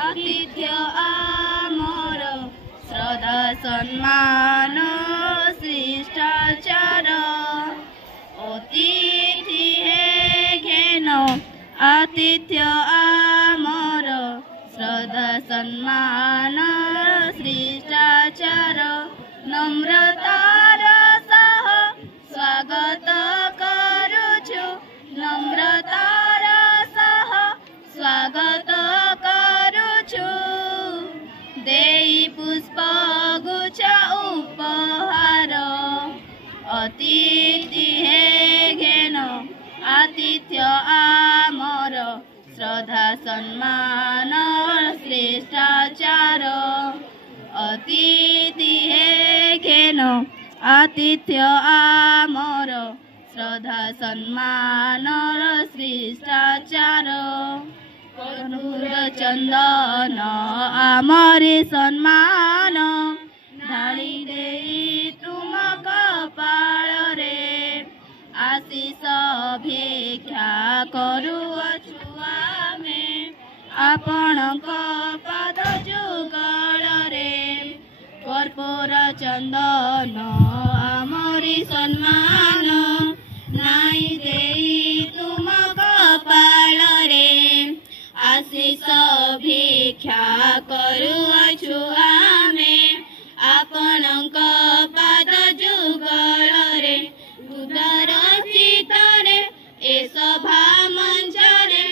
आतिथ्य आमर श्रद्धा सम्मान शिष्टाचार अतिथि हे घेन आतिथ्य आमर श्रद्धा सम्मान शिष्टाचार नम्रतार सह स्वागत करुछु नम्रतार सह स्वागत करुछु देई पुष्प गुच्छ उपहार अतिथि हे घेन आतिथ्य आमर श्रद्धा सम्मान शिष्टाचार अतिथि हे घेन आतिथ्य आमर श्रद्धा सम्मान शिष्टाचार कपूर चंदन आमरे सम्मान ढाली देई तुम कपाल रे आशीष भिक्षा करुअछु आमे आपणक पाद जुगल रे कर्पूर चंदन आमरी सम्मान नाई देई तुम कपाल रे आशीष भिक्षा करुअछु आमे आपणक पाद जुगल रे उदर चित्तरे ए सभा मंचरे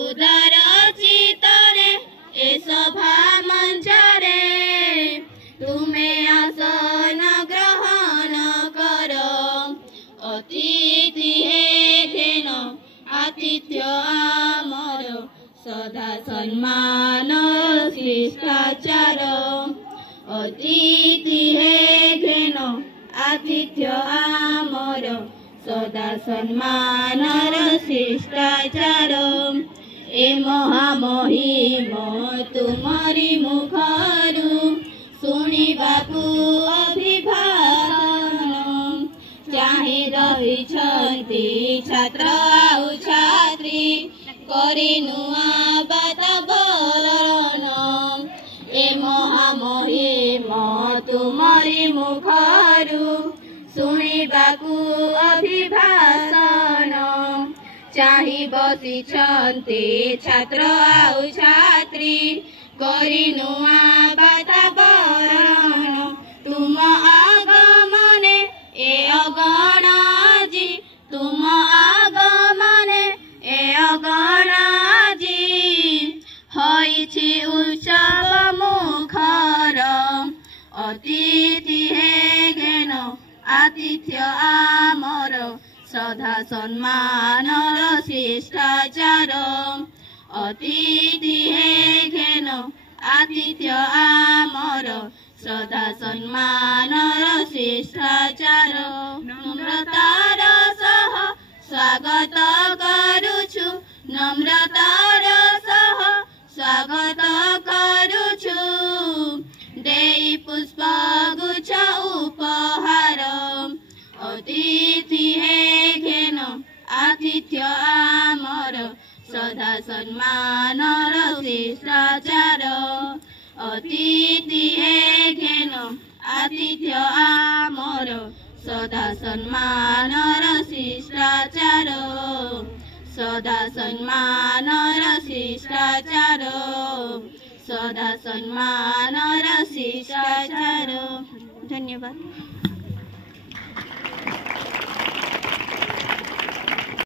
उदर चित्तरे ए सभा मंचरे तुमे आसन ग्रहण कर अतिथि हे घेन आतिथ्य आमर सदा सम्मान शिष्टाचार अतिथि हे घेन आतिथ्य आमर सदा सम्मान शिष्टाचार ए महामहिम तुमरी मुखरु शुणिबाकु अभिभाषण चाहि रहिछन्ति छात्र आउ छात्री करि नुआ वातावरण ए महामहिम तुमरी मुखरु शुणिबाकु अभिभाषण चाहि बसिछन्ति छात्र आउ छात्री करि नुआ वातावरण तुम आगमने ए अगण आजी तुम आगमने ए अगण आजी होइछि उत्सव मुखर अतिथि हे घेन आतिथ्य आमर सदा सम्मान शिष्टाचार अतिथि हे घेन आतिथ्य आमर सदा सम्मान शिष्टाचार नम्रतार सह स्वागत करुछु नम्रतार सह स्वागत करुछु देई पुष्प गुच्छ उपहार अतिथि हे घेन आतिथ्य आमर सदा सम्मान शिष्टाचार अतिथि हे घेन आतिथ्य आमर सदा सम्मान शिष्टाचार सदा सम्मान शिष्टाचार सदा सम्मान शिष्टाचार। धन्यवाद।